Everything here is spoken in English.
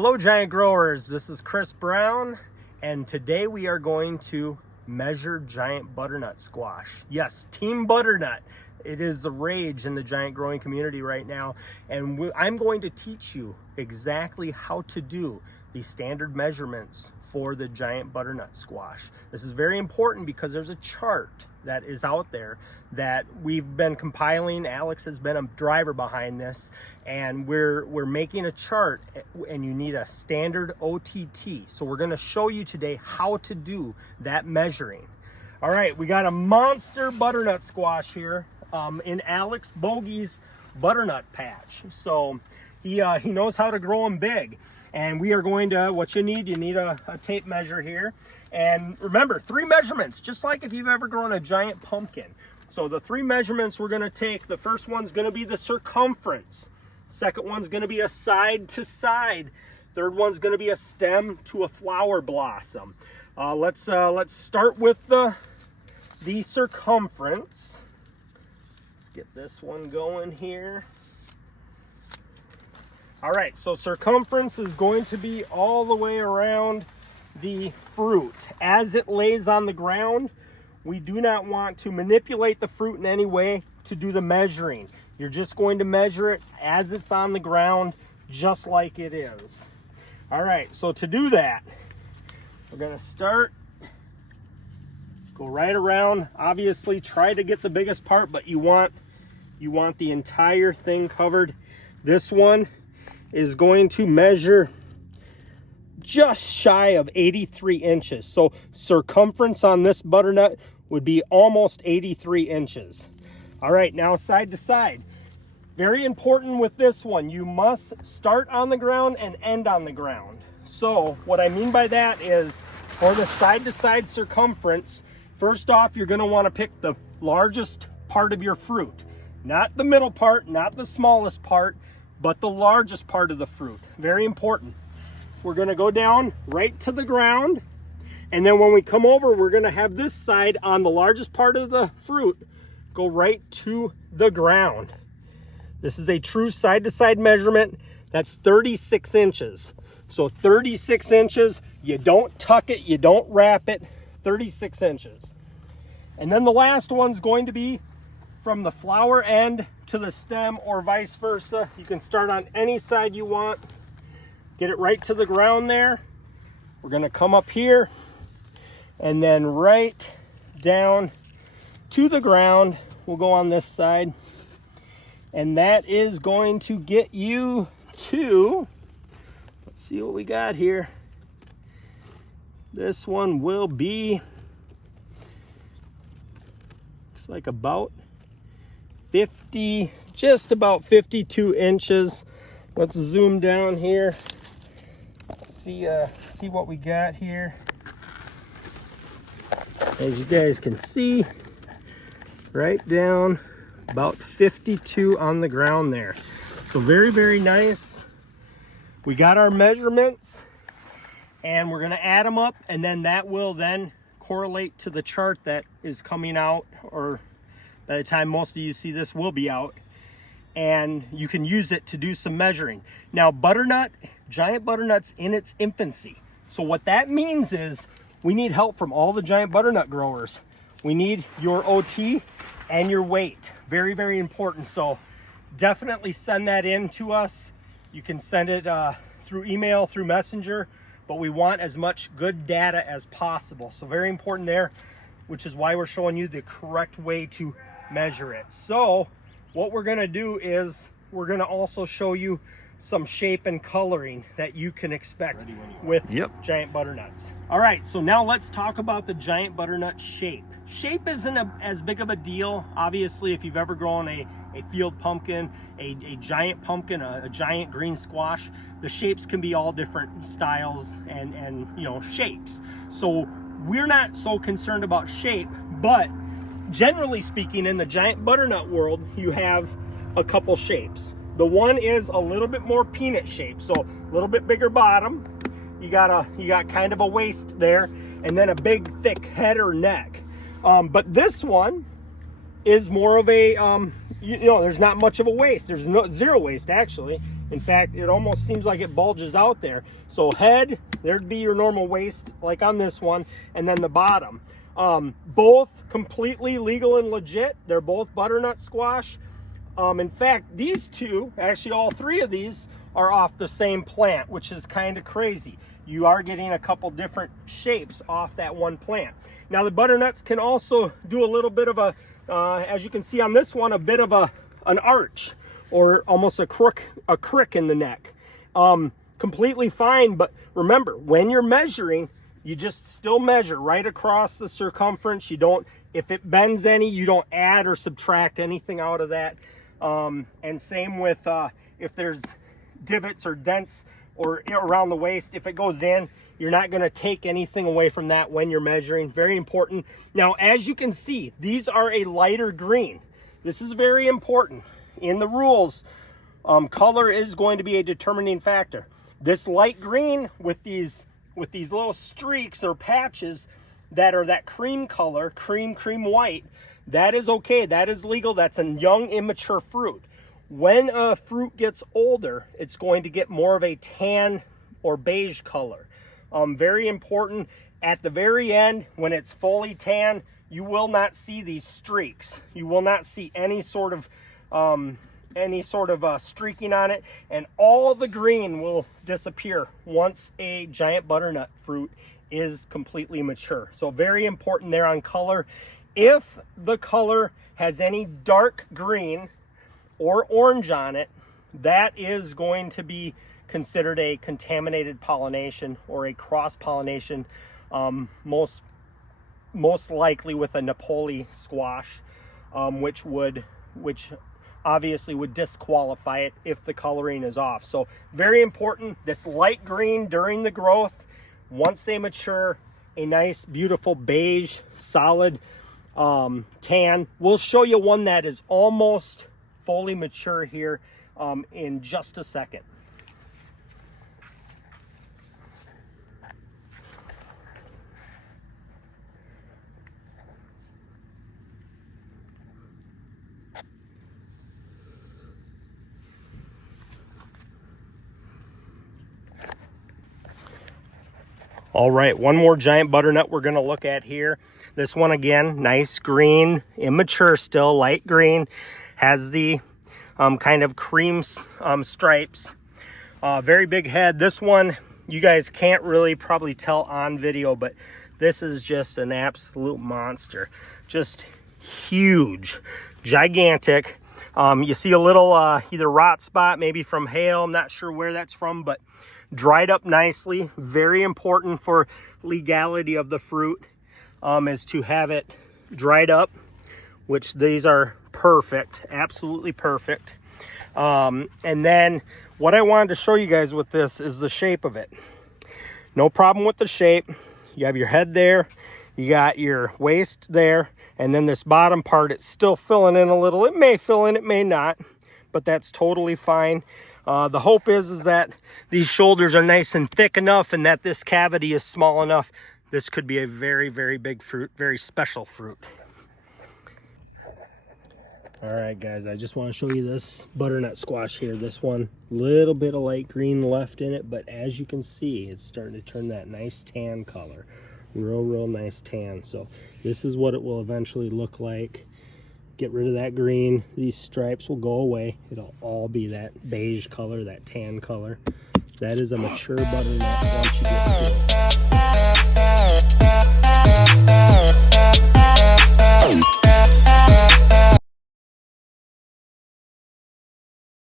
Hello giant growers, this is Chris Brown, and today we are going to measure giant butternut squash. Yes, Team Butternut. It is the rage in the giant growing community right now, and I'm going to teach you exactly how to do the standard measurements for the giant butternut squash. This is very important because there's a chart that is out there that we've been compiling. Alex has been a driver behind this, and we're making a chart, and you need a standard OTT. So we're going to show you today how to do that measuring. All right, we got a monster butternut squash here in Alex Bogey's butternut patch. So he knows how to grow them big. And we are going to, what you need a tape measure here. And remember, 3 measurements, just like if you've ever grown a giant pumpkin. So the 3 measurements we're gonna take, the first one's gonna be the circumference. Second one's gonna be a side to side. Third one's gonna be a stem to a flower blossom. Let's start with the circumference. Let's get this one going here. All right, so circumference is going to be all the way around the fruit. As it lays on the ground, we do not want to manipulate the fruit in any way to do the measuring. You're just going to measure it as it's on the ground, just like it is. All right, so to do that, we're gonna start, go right around. Obviously, try to get the biggest part, but you want the entire thing covered. This one is going to measure just shy of 83 inches. So circumference on this butternut would be almost 83 inches. All right, now side to side. Very important with this one, you must start on the ground and end on the ground. So what I mean by that is, for the side to side circumference, first off, you're gonna wanna pick the largest part of your fruit. Not the middle part, not the smallest part, but the largest part of the fruit. Very important. We're gonna go down right to the ground, and then when we come over, we're gonna have this side on the largest part of the fruit go right to the ground. This is a true side-to-side measurement. That's 36 inches. So 36 inches, you don't tuck it, you don't wrap it, 36 inches. And then the last one's going to be from the flower end to the stem, or vice versa. You can start on any side you want. Get it right to the ground there. We're gonna come up here and then right down to the ground. We'll go on this side. And that is going to get you to, let's see what we got here. This one will be, looks like about 50, just about 52 inches. Let's zoom down here. See what we got here. As you guys can see, right down about 52 on the ground there. So very, very nice. We got our measurements, and we're gonna add them up, and then that will then correlate to the chart that is coming out, or by the time most of you see this will be out, and you can use it to do some measuring. Now, butternut, giant butternut's in its infancy. So what that means is we need help from all the giant butternut growers. We need your OT and your weight. Very, very important. So definitely send that in to us. You can send it through email, through Messenger, but we want as much good data as possible. So very important there, which is why we're showing you the correct way to measure it. So what we're gonna do is we're gonna also show you some shape and coloring that you can expect with giant butternuts. All right, so now let's talk about the giant butternut shape. Shape isn't as big of a deal. Obviously, if you've ever grown a field pumpkin, a giant pumpkin, a giant green squash, the shapes can be all different styles and shapes. So we're not so concerned about shape, but generally speaking, in the giant butternut world, you have a couple shapes. The one is a little bit more peanut shape, so a little bit bigger bottom. You got kind of a waist there, and then a big thick head or neck. But this one is more of a, you know, there's not much of a waist. There's zero waist actually. In fact, it almost seems like it bulges out there. So head, there'd be your normal waist like on this one, and then the bottom. Both completely legal and legit. They're both butternut squash. In fact, these two, actually all three of these, are off the same plant, which is kind of crazy. You are getting a couple different shapes off that one plant. Now the butternuts can also do a little bit of a, as you can see on this one, a bit of an arch, or almost a crick in the neck. Completely fine, but remember, when you're measuring, you just still measure right across the circumference. You don't, if it bends any, you don't add or subtract anything out of that. And same with if there's divots or dents or around the waist, if it goes in, you're not going to take anything away from that when you're measuring. Very important. Now, as you can see, these are a lighter green. This is very important. In the rules, color is going to be a determining factor. This light green with these little streaks or patches that are that cream color, cream white, that is okay. That is legal. That's a young, immature fruit. When a fruit gets older, it's going to get more of a tan or beige color. Very important. At the very end, when it's fully tan, you will not see these streaks. You will not see any sort of streaking on it, and all the green will disappear once a giant butternut fruit is completely mature. So very important there on color. If the color has any dark green or orange on it, that is going to be considered a contaminated pollination or a cross pollination, most likely with a Napoli squash, which obviously would disqualify it if the coloring is off. So very important, this light green during the growth. Once they mature, a nice beautiful beige solid tan. We'll show you one that is almost fully mature here in just a second. All right, one more giant butternut we're going to look at here. This one again, nice green, immature still, light green, has the kind of cream stripes. Very big head. This one, you guys can't really probably tell on video, but this is just an absolute monster. Just huge, gigantic. You see a little either rot spot, maybe from hail. I'm not sure where that's from, but dried up nicely. Very important for legality of the fruit is to have it dried up, which these are perfect, absolutely perfect. And then what I wanted to show you guys with this is the shape of it. No problem with the shape. You have your head there, you got your waist there, and then this bottom part, it's still filling in a little. It may fill in, it may not, but that's totally fine. The hope is that these shoulders are nice and thick enough and that this cavity is small enough. This could be a very, very big fruit, very special fruit. All right, guys, I just want to show you this butternut squash here. This one, little bit of light green left in it, but as you can see, it's starting to turn that nice tan color. Real nice tan. So this is what it will eventually look like. Get rid of that green. These stripes will go away. It'll all be that beige color, that tan color. That is a mature butternut once you get to it.